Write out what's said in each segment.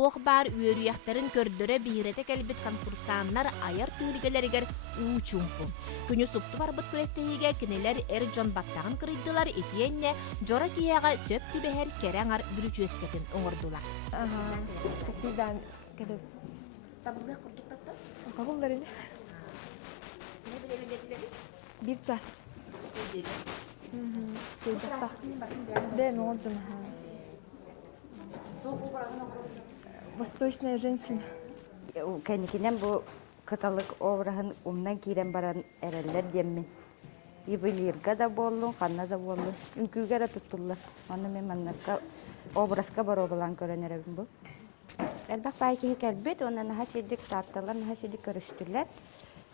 Оқ бар үйөрüяқтарын көрдөрө бейрете кәлбет конкурсаннар айар тыылыгаларыгар уучумпу. Күнү супту барбыт күрестеге кинелер эр жон баттагын кырыйдылар этиенне жора кияга сөп түбәһәр керәңар бүрүчөскетин оңордулар. Такидан келе. Табылды курдук татта? Табылдар инде. Не билебелетилери? Bir час. Да, ну вот она. Восточная женщина. Кәнекенен бұл каталык обрахын умнан кирен баран әрәлләр деммен. Ювелирга да болу, ханна да болу. Үнкүгә да туттулар. Аны мен маннакка образка бар обалан көрән әрәбин бұл. Әлбәк байки кәлбет, онан наха шедик татталар, наха шедик көріштілер.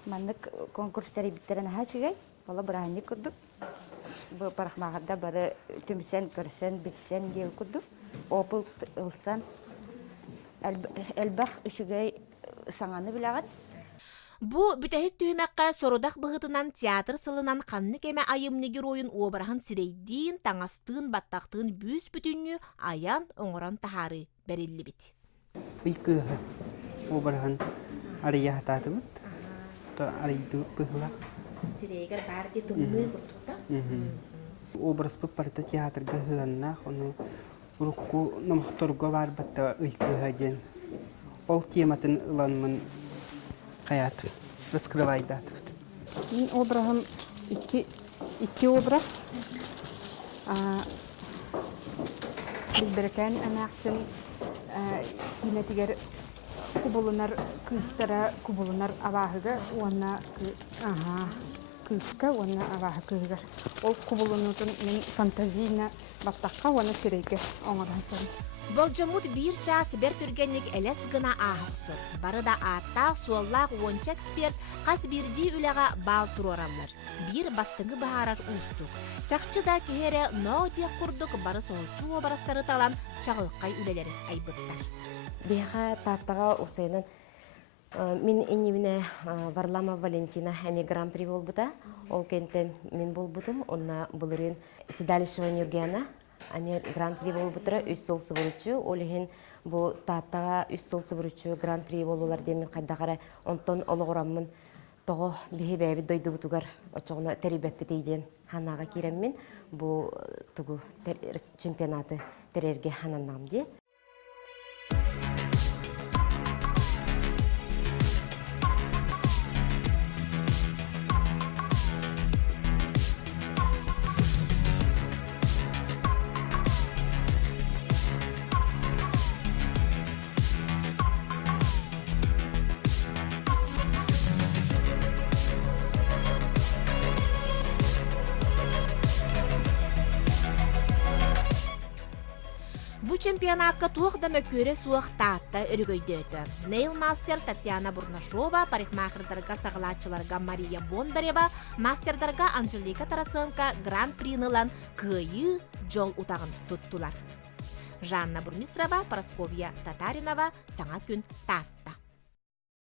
Маннык конкурстары биттерен наха шегай. Ола бұрағынны күрдік. Бұл парақмағында бары түмсен, көрсен, білсен дел күрдік. Опыл ылсан. Әлбәк үшігей саңаны білағын. Бу бүтәһик түймәккә сорудак быгытынан театр сылынан канны кеме айымнигер ойын обраһын сирейдин, таңастын, баттактын бүс бүтүннү аян оңорон тахары берилли бит. Уйкы обраһын ария татыбыт. Та арийду быгыла. Сирейгер барди тумны куртукта. Образ папарта театр гыгынна, оны урукку номхторго бар батта уйкы хаген. Ол тематын ыланмын hayat раскрывайда. Мен образым iki образ. Билберкен анаксын кинетигер кубулунар кыстара кубулунар абахыга уанна кыска уанна абахы кыгар. Ол кубулунутун мен фантазийна баттакка уанна сирейге оңорачан. Болжамут bir час бер түргенник элес гына ахсыр. Бары да атта суаллах онча эксперт кас бирди үлага бал турораллар. Bir бастыңы бахарар устук. Чакчы да кеһере но дия курдук бары солчу образтары талан чагылкай үлелери айбыттар. Биха таттага усайнын мен энибине Варлама Валентина эми гран-при болбута. Ол кенттен мен болбутум. Онна булырын Седалишева Нюргена ами гран-при болбутра 3 жыл сыбырычы. Олеген бу таттага 3 жыл сыбырычы гран-при болулар демен кайдагара онтон ологораммын. Того бихебеби дойду бутугар очогуна терибеппетейден ханага киреммин. Бу тугу чемпионаты терерге хананнамди. Бу чемпионатка туохда мөккөрө суох таатта өргөйдөтө. Нейл мастер Татьяна Бурнашова, парикмахердарга сагалаачыларга Мария Бондарева, мастердарга Анжелика Тарасенко гран-принылан кыйы жол утагын туттулар. Жанна Бурмистрова, Парасковья Татаринова, Саңа күн таатта.